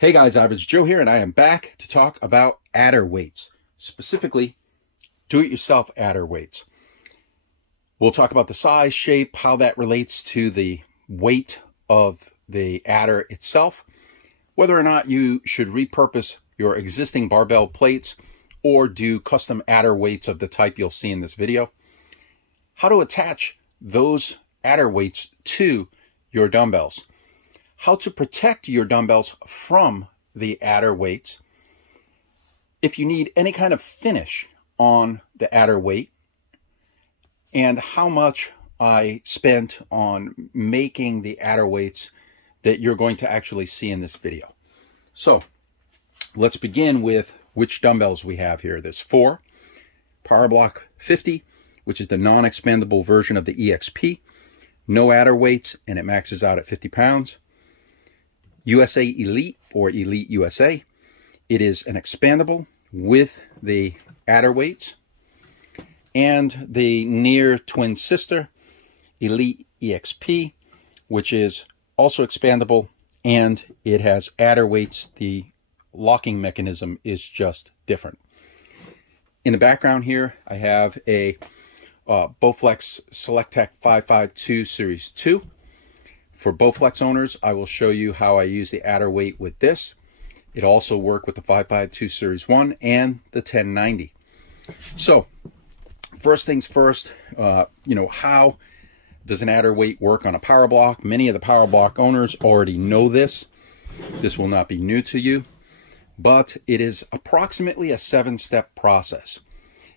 Hey guys, Average Joe here, and I am back to talk about adder weights, specifically do-it-yourself adder weights. We'll talk about the size, shape, how that relates to the weight of the adder itself, whether or not you should repurpose your existing barbell plates or do custom adder weights of the type you'll see in this video, how to attach those adder weights to your dumbbells, how to protect your dumbbells from the adder weights, if you need any kind of finish on the adder weight, and how much I spent on making the adder weights that you're going to actually see in this video. So let's begin with which dumbbells we have here. There's 4, Powerblock 50, which is the non-expandable version of the EXP, no adder weights, and it maxes out at 50 pounds. USA Elite or Elite USA. It is an expandable with the adder weights, and the near twin sister Elite EXP, which is also expandable and it has adder weights. The locking mechanism is just different. In the background here I have a Bowflex SelectTech 552 Series 2. For Bowflex owners, I will show you how I use the adder weight with this. It also worked with the 552 Series 1 and the 1090. So, first things first, how does an adder weight work on a Powerblock? Many of the Powerblock owners already know this. This will not be new to you, but it is approximately a 7-step process.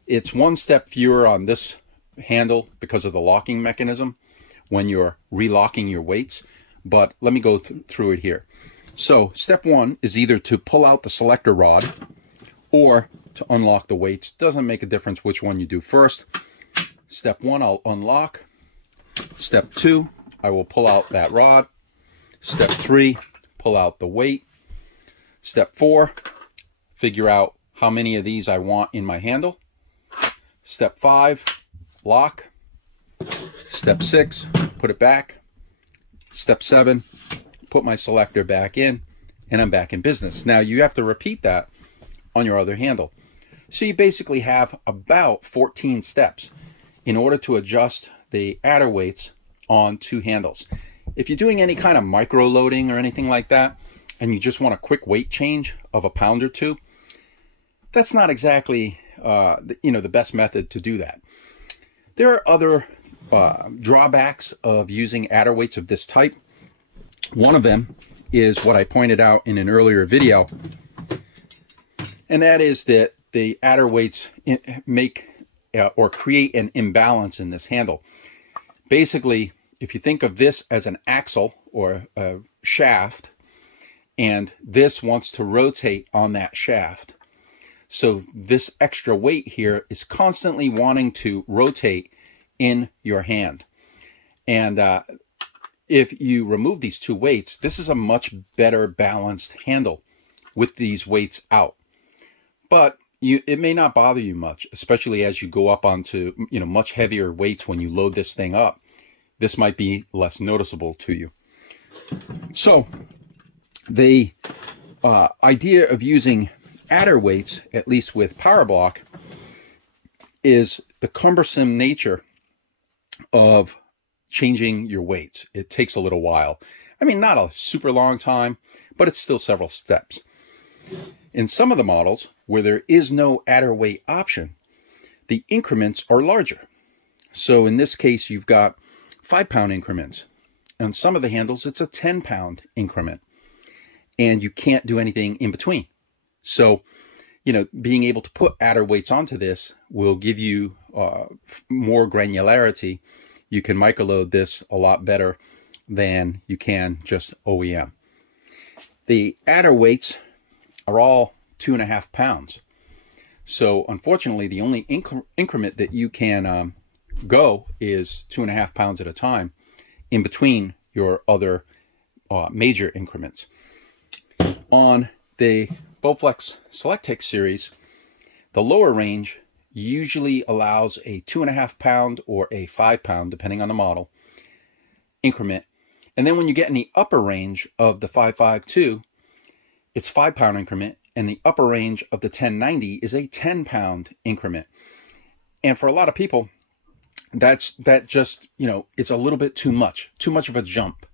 It's 1 step fewer on this handle because of the locking mechanism when you're relocking your weights, but let me go through it here. So step 1 is either to pull out the selector rod or to unlock the weights. Doesn't make a difference which one you do first. Step 1, I'll unlock. Step 2, I will pull out that rod. Step 3, pull out the weight. Step 4, figure out how many of these I want in my handle. Step 5, lock. Step 6, put it back. Step 7, put my selector back in, and I'm back in business. Now you have to repeat that on your other handle. So you basically have about 14 steps in order to adjust the adder weights on 2 handles. If you're doing any kind of micro loading or anything like that, and you just want a quick weight change of a pound or 2, that's not exactly the best method to do that. There are other drawbacks of using adder weights of this type. One of them is what I pointed out in an earlier video, and that is that the adder weights make or create an imbalance in this handle. Basically, if you think of this as an axle or a shaft, and this wants to rotate on that shaft, so this extra weight here is constantly wanting to rotate in your hand. And if you remove these 2 weights, this is a much better balanced handle with these weights out. But it may not bother you much, especially as you go up onto much heavier weights. When you load this thing up, this might be less noticeable to you. So the idea of using adder weights, at least with Powerblock, is the cumbersome nature of changing your weights. It takes a little while. I mean, not a super long time, but it's still several steps. In some of the models where there is no adder weight option, the increments are larger. So in this case, you've got 5-pound increments. On some of the handles, it's a 10-pound increment, and you can't do anything in between. So, being able to put adder weights onto this will give you more granularity. You can microload this a lot better than you can just OEM. The adder weights are all 2.5 pounds. So unfortunately, the only increment that you can go is 2.5 pounds at a time in between your other major increments. On the Bowflex SelectTech series, the lower range usually allows a 2.5 pound or a 5 pound, depending on the model, increment. And then when you get in the upper range of the 552, it's 5-pound increment, and the upper range of the 1090 is a 10-pound increment. And for a lot of people, that just, it's a little bit too much of a jump.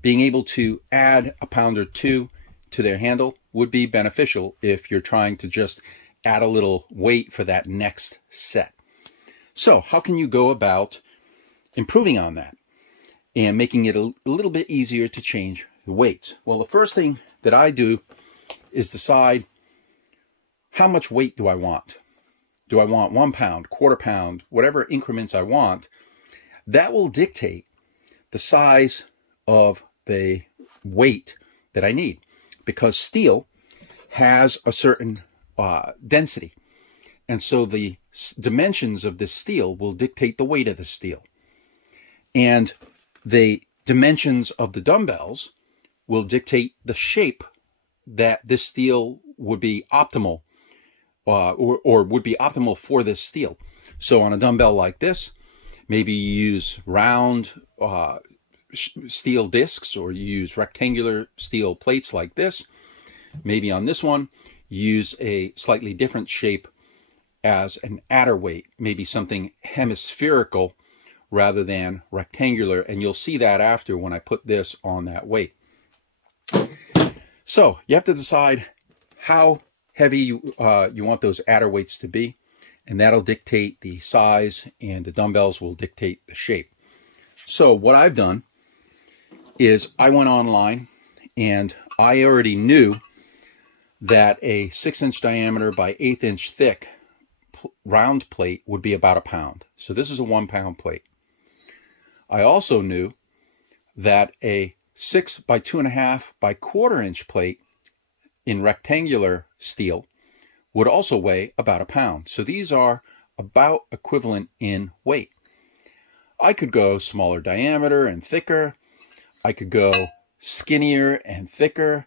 Being able to add a pound or two to their handle would be beneficial if you're trying to just add a little weight for that next set. So how can you go about improving on that and making it a little bit easier to change the weights? Well, the first thing that I do is decide how much weight do I want. Do I want 1 pound, quarter pound, whatever increments I want? That will dictate the size of the weight that I need, because steel has a certain density. And so the dimensions of this steel will dictate the weight of the steel. And the dimensions of the dumbbells will dictate the shape that this steel would be optimal, or would be optimal for this steel. So on a dumbbell like this, maybe you use round steel discs, or you use rectangular steel plates like this. Maybe on this one, use a slightly different shape as an adder weight, maybe something hemispherical rather than rectangular, and you'll see that after when I put this on that weight. So you have to decide how heavy you want those adder weights to be, and that'll dictate the size, and the dumbbells will dictate the shape. So what I've done is I went online, and I already knew that a 6-inch diameter by 1/8 inch thick round plate would be about 1 pound. So this is a 1 pound plate. I also knew that a 6 by 2.5 by 1/4 inch plate in rectangular steel would also weigh about 1 pound. So these are about equivalent in weight. I could go smaller diameter and thicker. I could go skinnier and thicker.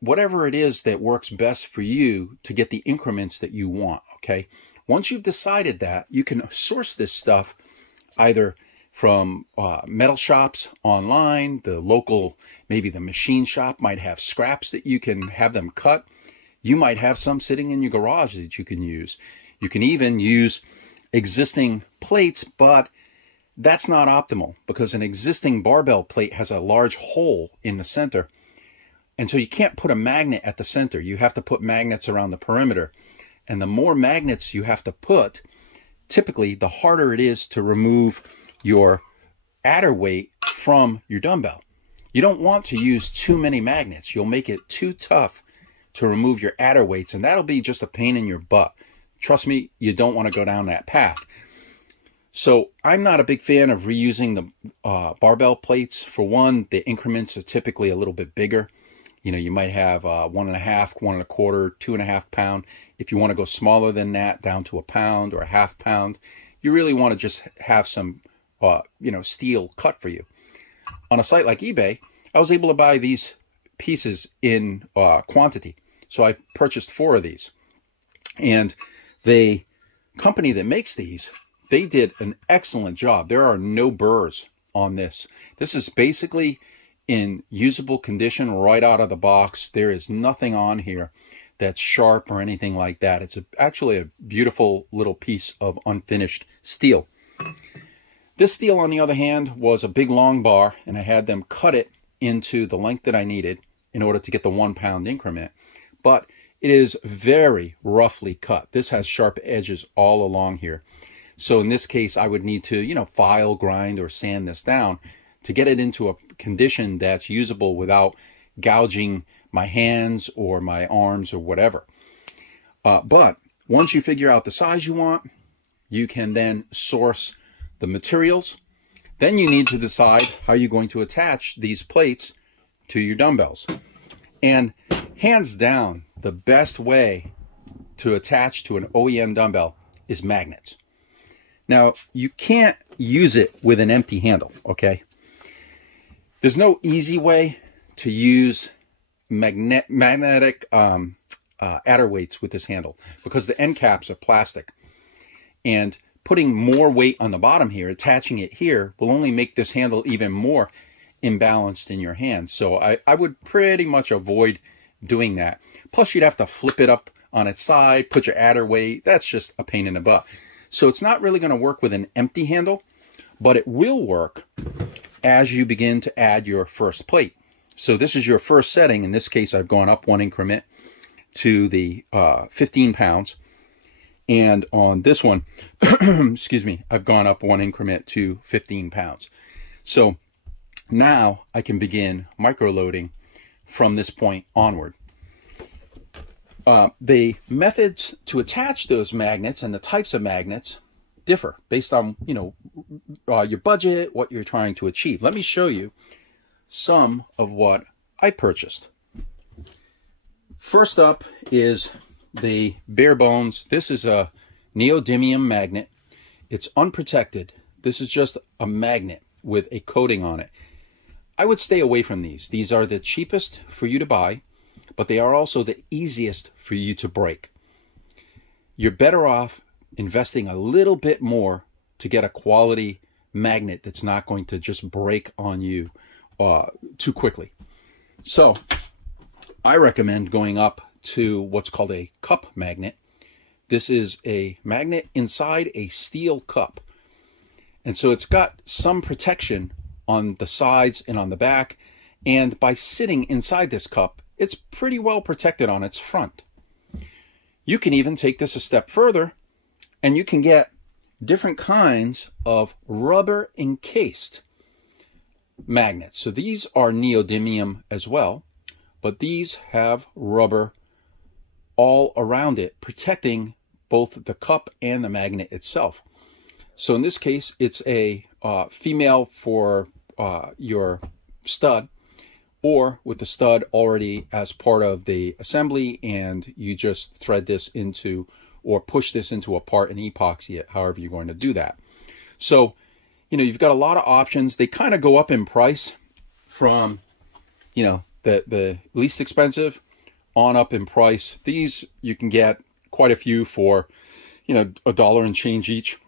Whatever it is that works best for you to get the increments that you want, okay? Once you've decided that, you can source this stuff either from metal shops online, the local, maybe the machine shop might have scraps that you can have them cut. You might have some sitting in your garage that you can use. You can even use existing plates, but that's not optimal because an existing barbell plate has a large hole in the center. And so you can't put a magnet at the center. You have to put magnets around the perimeter. And the more magnets you have to put, typically the harder it is to remove your adder weight from your dumbbell. You don't want to use too many magnets. You'll make it too tough to remove your adder weights, and that'll be just a pain in your butt. Trust me, you don't want to go down that path. So I'm not a big fan of reusing the barbell plates. For one, the increments are typically a little bit bigger. You might have 1.5, 1.25, 2.5 pound. If you want to go smaller than that, down to 1 pound or 1/2 pound, you really want to just have some, steel cut for you. On a site like eBay, I was able to buy these pieces in quantity. So I purchased 4 of these. And the company that makes these, they did an excellent job. There are no burrs on this. This is basically in usable condition right out of the box. There is nothing on here that's sharp or anything like that. It's actually a beautiful little piece of unfinished steel. This steel, on the other hand, was a big long bar, and I had them cut it into the length that I needed in order to get the 1 pound increment. But it is very roughly cut. This has sharp edges all along here. So in this case, I would need to, file, grind, or sand this down to get it into a condition that's usable without gouging my hands or my arms or whatever. But once you figure out the size you want, you can then source the materials. Then you need to decide how you're going to attach these plates to your dumbbells. And hands down, the best way to attach to an OEM dumbbell is magnets. Now, you can't use it with an empty handle, okay? There's no easy way to use magnetic adder weights with this handle because the end caps are plastic. And putting more weight on the bottom here, attaching it here, will only make this handle even more imbalanced in your hand. So I would pretty much avoid doing that. Plus, you'd have to flip it up on its side, put your adder weight. That's just a pain in the butt. So it's not really going to work with an empty handle, but it will work as you begin to add your first plate. So this is your first setting. In this case, I've gone up 1 increment to the 15 pounds. And on this one, excuse me, I've gone up 1 increment to 15 pounds. So now I can begin micro-loading from this point onward. The methods to attach those magnets and the types of magnets differ based on, your budget, what you're trying to achieve. Let me show you some of what I purchased. First up is the bare bones. This is a neodymium magnet. It's unprotected. This is just a magnet with a coating on it. I would stay away from these. These are the cheapest for you to buy, but they are also the easiest for you to break. You're better off investing a little bit more to get a quality magnet that's not going to just break on you too quickly. So I recommend going up to what's called a cup magnet. This is a magnet inside a steel cup. And so it's got some protection on the sides and on the back. And by sitting inside this cup, it's pretty well protected on its front. You can even take this a step further, and you can get different kinds of rubber encased magnets. So these are neodymium as well, but these have rubber all around it, protecting both the cup and the magnet itself. So in this case, it's a female for your stud, or with the stud already as part of the assembly, and you just thread this into or push this into a part and epoxy it, however you're going to do that. So, you've got a lot of options. They kind of go up in price from, the least expensive on up in price. These you can get quite a few for, $1 and change each.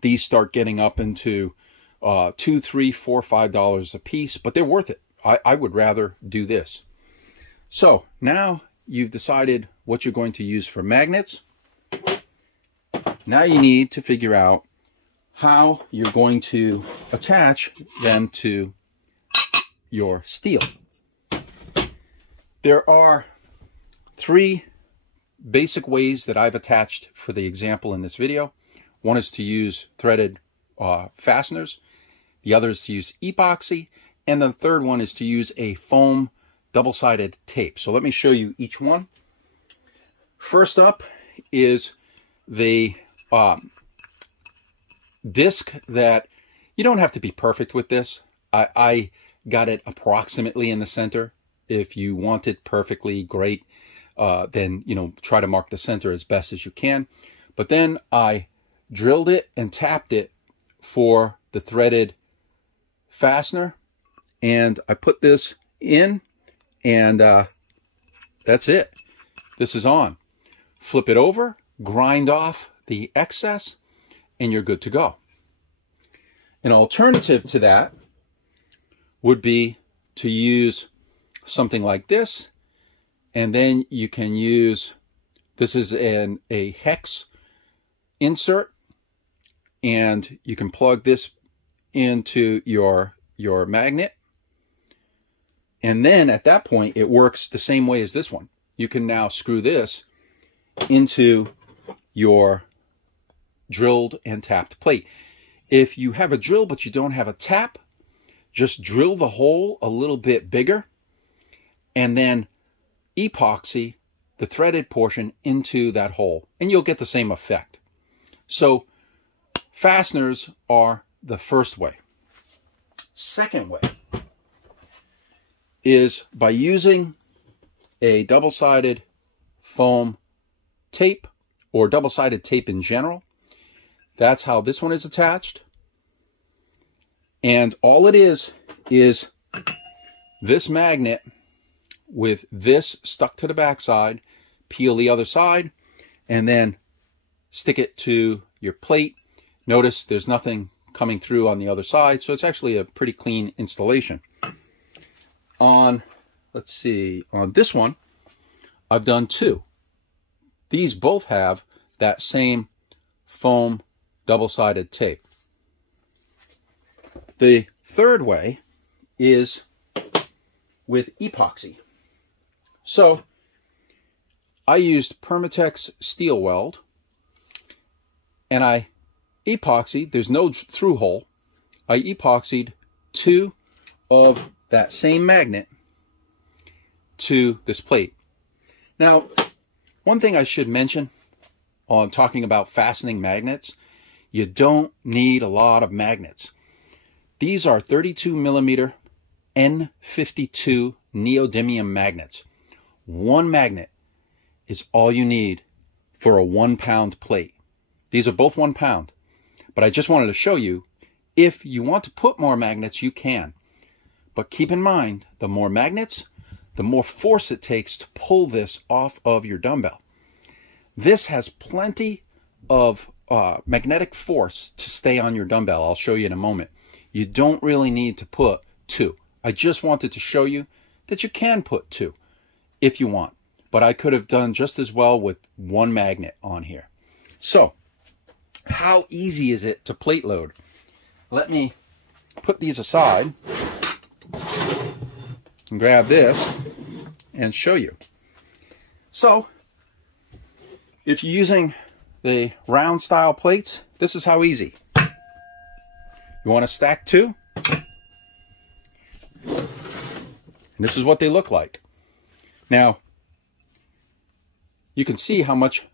These start getting up into $2, $3, $4, $5 a piece, but they're worth it. I would rather do this. So now you've decided what you're going to use for magnets. Now you need to figure out how you're going to attach them to your steel. There are 3 basic ways that I've attached for the example in this video. One is to use threaded fasteners. The other is to use epoxy. And the third one is to use a foam double-sided tape. So let me show you each one. First up is the disc that you don't have to be perfect with this. I got it approximately in the center. If you want it perfectly, great. Then, try to mark the center as best as you can. But then I drilled it and tapped it for the threaded fastener. And I put this in, and that's it. This is on. Flip it over, grind off the excess, and you're good to go. An alternative to that would be to use something like this, and then you can use, this is a hex insert, and you can plug this into your magnet. And then at that point, it works the same way as this one. You can now screw this into your drilled and tapped plate. If you have a drill but you don't have a tap, just drill the hole a little bit bigger and then epoxy the threaded portion into that hole, and you'll get the same effect. So fasteners are the first way. Second way is by using a double-sided foam tape or double-sided tape in general. That's how this one is attached. And all it is this magnet with this stuck to the backside. Peel the other side and then stick it to your plate. Notice there's nothing coming through on the other side, so it's actually a pretty clean installation. On let's see, on this one, I've done 2. These both have that same foam double-sided tape. The third way is with epoxy. So I used Permatex steel weld, and I epoxied, there's no through hole, I epoxied 2 of that same magnet to this plate. Now, one thing I should mention on talking about fastening magnets, you don't need a lot of magnets. These are 32 millimeter N52 neodymium magnets. 1 magnet is all you need for a 1 pound plate. These are both 1 pound, but I just wanted to show you, if you want to put more magnets, you can. But keep in mind, the more magnets, the more force it takes to pull this off of your dumbbell. This has plenty of magnetic force to stay on your dumbbell. I'll show you in a moment. You don't really need to put 2. I just wanted to show you that you can put 2 if you want. But I could have done just as well with 1 magnet on here. So, how easy is it to plate load? Let me put these aside and grab this and show you. So, if you're using the round style plates, this is how easy. You want to stack 2? And this is what they look like. Now, you can see how much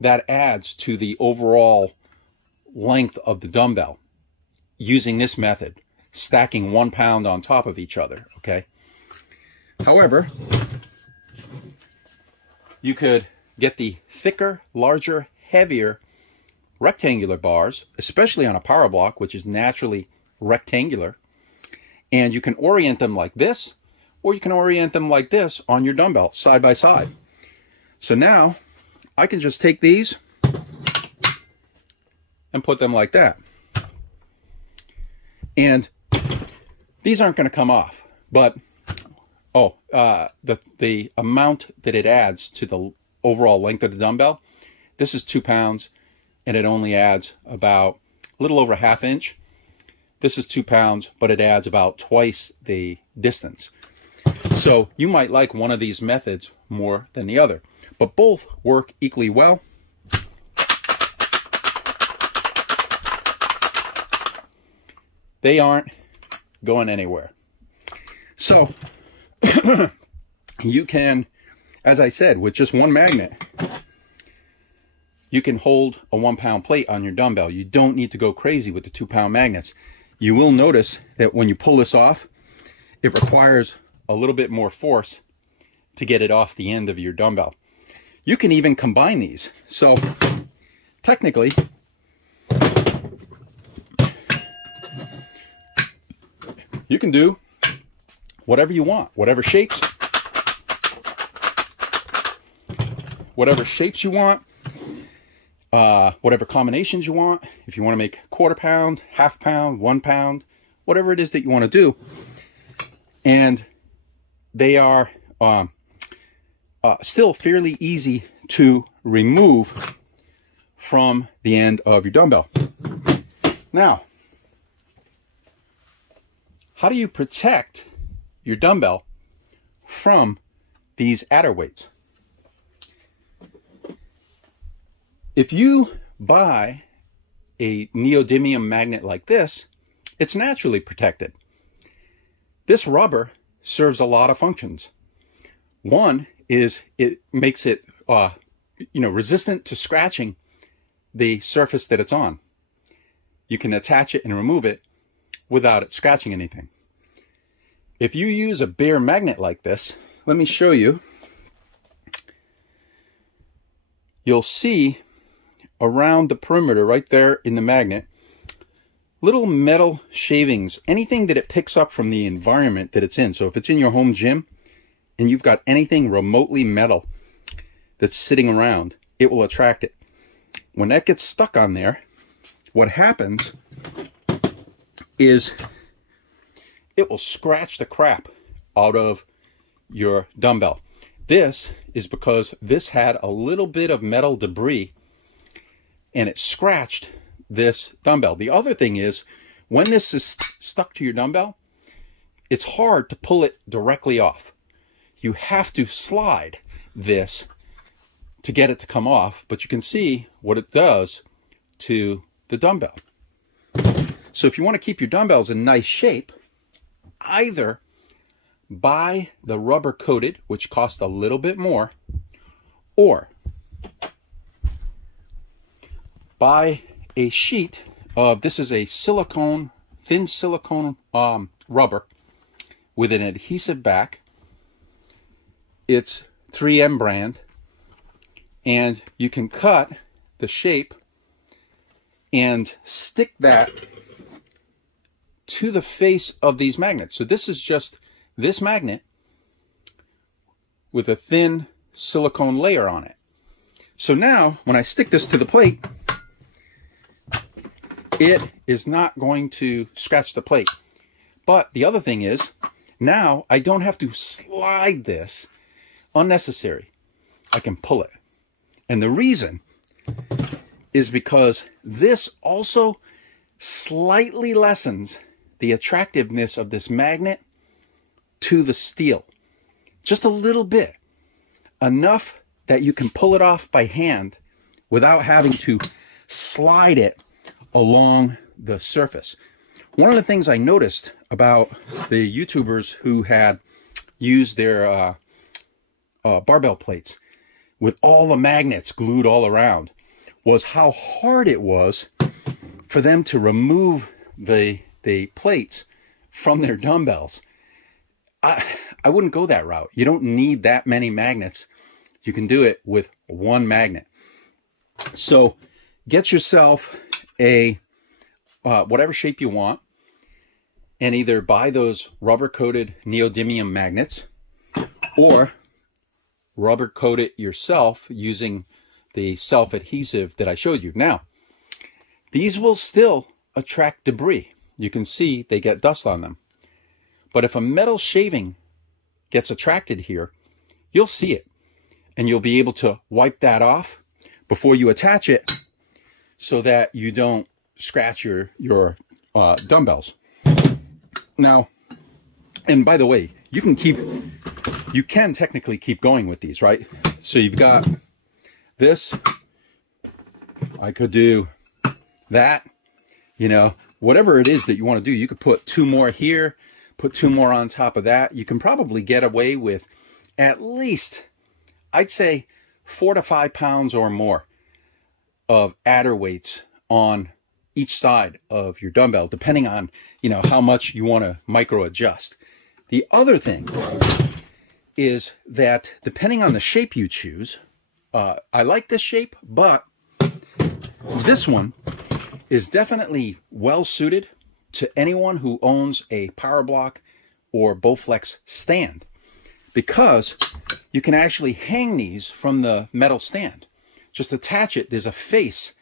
that adds to the overall length of the dumbbell using this method, stacking 1 pound on top of each other, okay? However, you could get the thicker, larger, heavier rectangular bars, especially on a Powerblock, which is naturally rectangular, and you can orient them like this, or you can orient them like this on your dumbbell, side by side. So now, I can just take these and put them like that. And these aren't going to come off, but the amount that it adds to the overall length of the dumbbell, this is 2 pounds, and it only adds about a little over ½ inch. This is 2 pounds, but it adds about twice the distance. So you might like one of these methods more than the other, but both work equally well. They aren't going anywhere. So you can, as I said, with just 1 magnet, you can hold a 1 pound plate on your dumbbell. You don't need to go crazy with the 2 pound magnets. You will notice that when you pull this off, it requires a little bit more force to get it off the end of your dumbbell. You can even combine these. So technically, you can do whatever you want, whatever shapes you want, whatever combinations you want. If you want to make 1/4 pound, ½ pound, 1 pound, whatever it is that you want to do. And they are still fairly easy to remove from the end of your dumbbell. Now, how do you protect your dumbbell from these adder weights? If you buy a neodymium magnet like this, it's naturally protected. This rubber serves a lot of functions. One is it makes it resistant to scratching the surface that it's on. You can attach it and remove it without it scratching anything. If you use a bare magnet like this, let me show you. You'll see around the perimeter right there in the magnet little metal shavings, anything that it picks up from the environment that it's in. So if it's in your home gym and you've got anything remotely metal that's sitting around, it will attract it. When that gets stuck on there, what happens is it will scratch the crap out of your dumbbell. This is because this had a little bit of metal debris and it scratched this dumbbell. The other thing is, when this is stuck to your dumbbell, it's hard to pull it directly off. You have to slide this to get it to come off, but you can see what it does to the dumbbell. So if you want to keep your dumbbells in nice shape, either buy the rubber coated, which costs a little bit more, or buy a sheet of, this is a silicone, thin silicone rubber with an adhesive back. It's 3M brand, and you can cut the shape and stick that to the face of these magnets. So this is just this magnet with a thin silicone layer on it. So now when I stick this to the plate, it is not going to scratch the plate. But the other thing is, now I don't have to slide this unnecessary. I can pull it. And the reason is because this also slightly lessens the attractiveness of this magnet to the steel. Just a little bit. Enough that you can pull it off by hand without having to slide it along the surface. One of the things I noticed about the YouTubers who had used their barbell plates with all the magnets glued all around was how hard it was for them to remove the plates from their dumbbells. I wouldn't go that route. You don't need that many magnets. You can do it with one magnet. So get yourself a whatever shape you want, and either buy those rubber coated neodymium magnets or rubber coat it yourself using the self-adhesive that I showed you. Now, these will still attract debris. You can see they get dust on them. But if a metal shaving gets attracted here, you'll see it. And you'll be able to wipe that off before you attach it so that you don't scratch your dumbbells. Now, and by the way, you can technically keep going with these, right? So you've got this. I could do that, you know, whatever it is that you want to do. You could put two more here, put two more on top of that. You can probably get away with at least, I'd say, 4 to 5 pounds or more of adder weights on each side of your dumbbell, depending on, you know, how much you want to micro adjust. The other thing is that depending on the shape you choose, I like this shape, but this one is definitely well suited to anyone who owns a Powerblock or Bowflex stand, because you can actually hang these from the metal stand. Just attach it. There's a face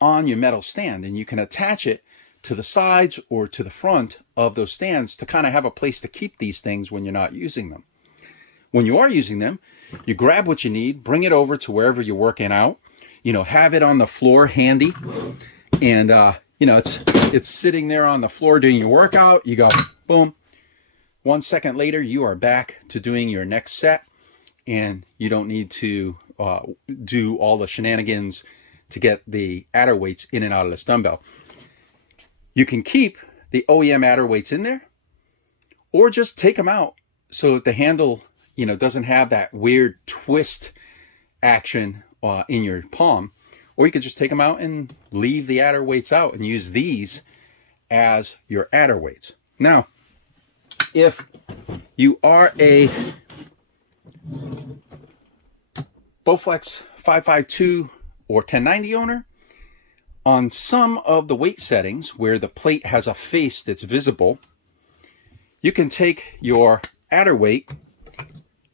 on your metal stand, and you can attach it to the sides or to the front of those stands to kind of have a place to keep these things when you're not using them. When you are using them, you grab what you need, bring it over to wherever you're working out, you know, have it on the floor handy, and you know, it's sitting there on the floor doing your workout. You go boom, 1 second later you are back to doing your next set, and you don't need to do all the shenanigans to get the adder weights in and out of this dumbbell. You can keep the OEM adder weights in there, or just take them out so that the handle, you know, doesn't have that weird twist action in your palm. Or you could just take them out and leave the adder weights out and use these as your adder weights. Now, if you are a Bowflex 552 or 1090 owner, on some of the weight settings where the plate has a face that's visible, you can take your adder weight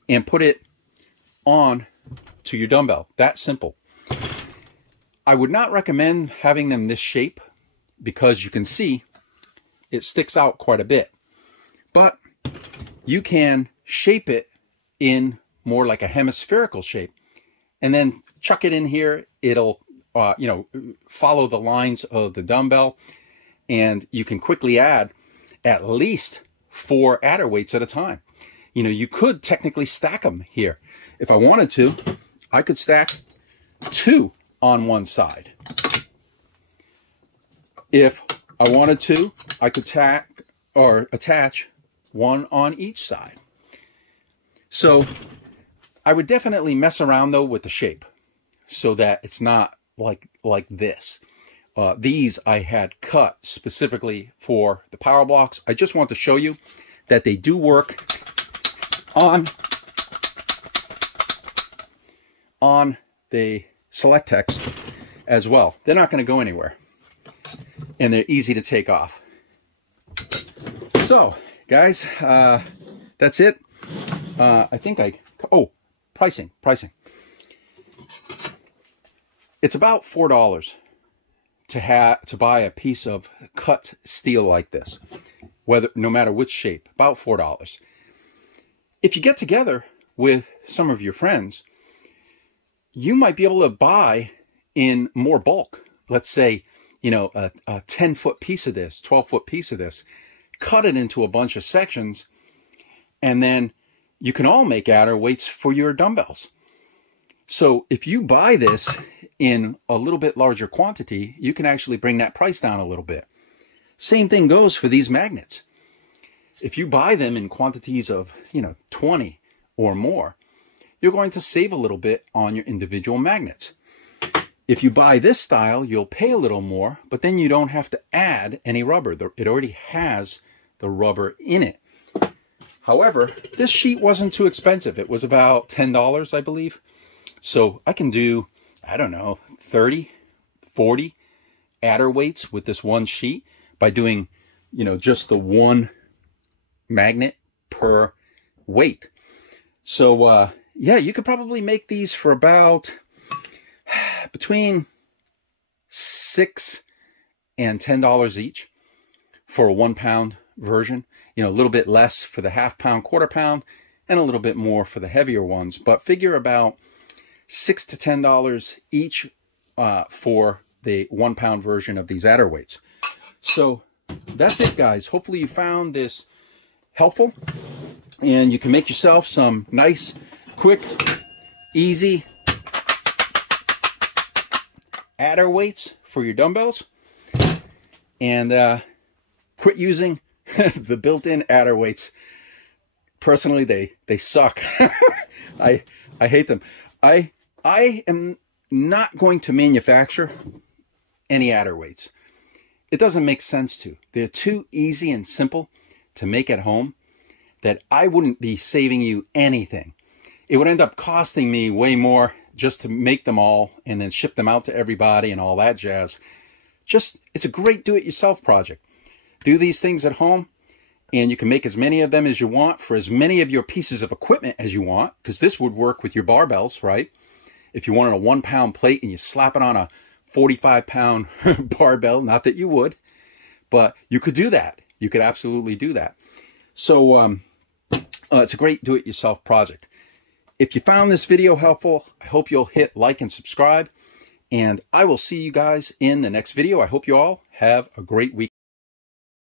and put it on to your dumbbell. That simple. I would not recommend having them this shape because you can see it sticks out quite a bit. But you can shape it in more like a hemispherical shape, and then chuck it in here. It'll, follow the lines of the dumbbell, and you can quickly add at least 4 adder weights at a time. You could technically stack them here. If I wanted to, I could stack 2 on one side. If I wanted to, I could tack or attach 1 on each side. So I would definitely mess around though with the shape so that it's not like this. These I had cut specifically for the Powerblocks. I just want to show you that they do work on the SelectTechs as well. They're not going to go anywhere, and they're easy to take off. So guys, that's it. I think pricing. It's about $4 to buy a piece of cut steel like this, no matter which shape. About $4. If you get together with some of your friends, you might be able to buy in more bulk. Let's say, a 10-foot piece of this, 12-foot piece of this, cut it into a bunch of sections, and then you can all make adder weights for your dumbbells. So if you buy this in a little bit larger quantity, you can actually bring that price down a little bit. Same thing goes for these magnets. If you buy them in quantities of, 20 or more, you're going to save a little bit on your individual magnets. If you buy this style, you'll pay a little more, but then you don't have to add any rubber. It already has the rubber in it. However, this sheet wasn't too expensive. It was about $10, I believe. So I can do, I don't know, 30, 40 adder weights with this one sheet by doing, just the one magnet per weight. So, yeah, you could probably make these for about between $6 and $10 each for a 1-pound version. A little bit less for the half-pound, quarter-pound, and a little bit more for the heavier ones. But figure about $6 to $10 each for the 1-pound version of these adder weights. So that's it, guys. Hopefully you found this helpful, and you can make yourself some nice, quick, easy adder weights for your dumbbells, and quit using the built-in adder weights. Personally, they suck. I hate them. I am not going to manufacture any adder weights. It doesn't make sense to. They're too easy and simple to make at home that I wouldn't be saving you anything. It would end up costing me way more just to make them all and then ship them out to everybody and all that jazz. It's a great do-it-yourself project. Do these things at home, and you can make as many of them as you want for as many of your pieces of equipment as you want, because this would work with your barbells, right? If you wanted a 1-pound plate and you slap it on a 45-pound barbell, not that you would, but you could do that. You could absolutely do that. So it's a great do-it-yourself project. If you found this video helpful, I hope you'll hit like and subscribe, and I will see you guys in the next video. I hope you all have a great week.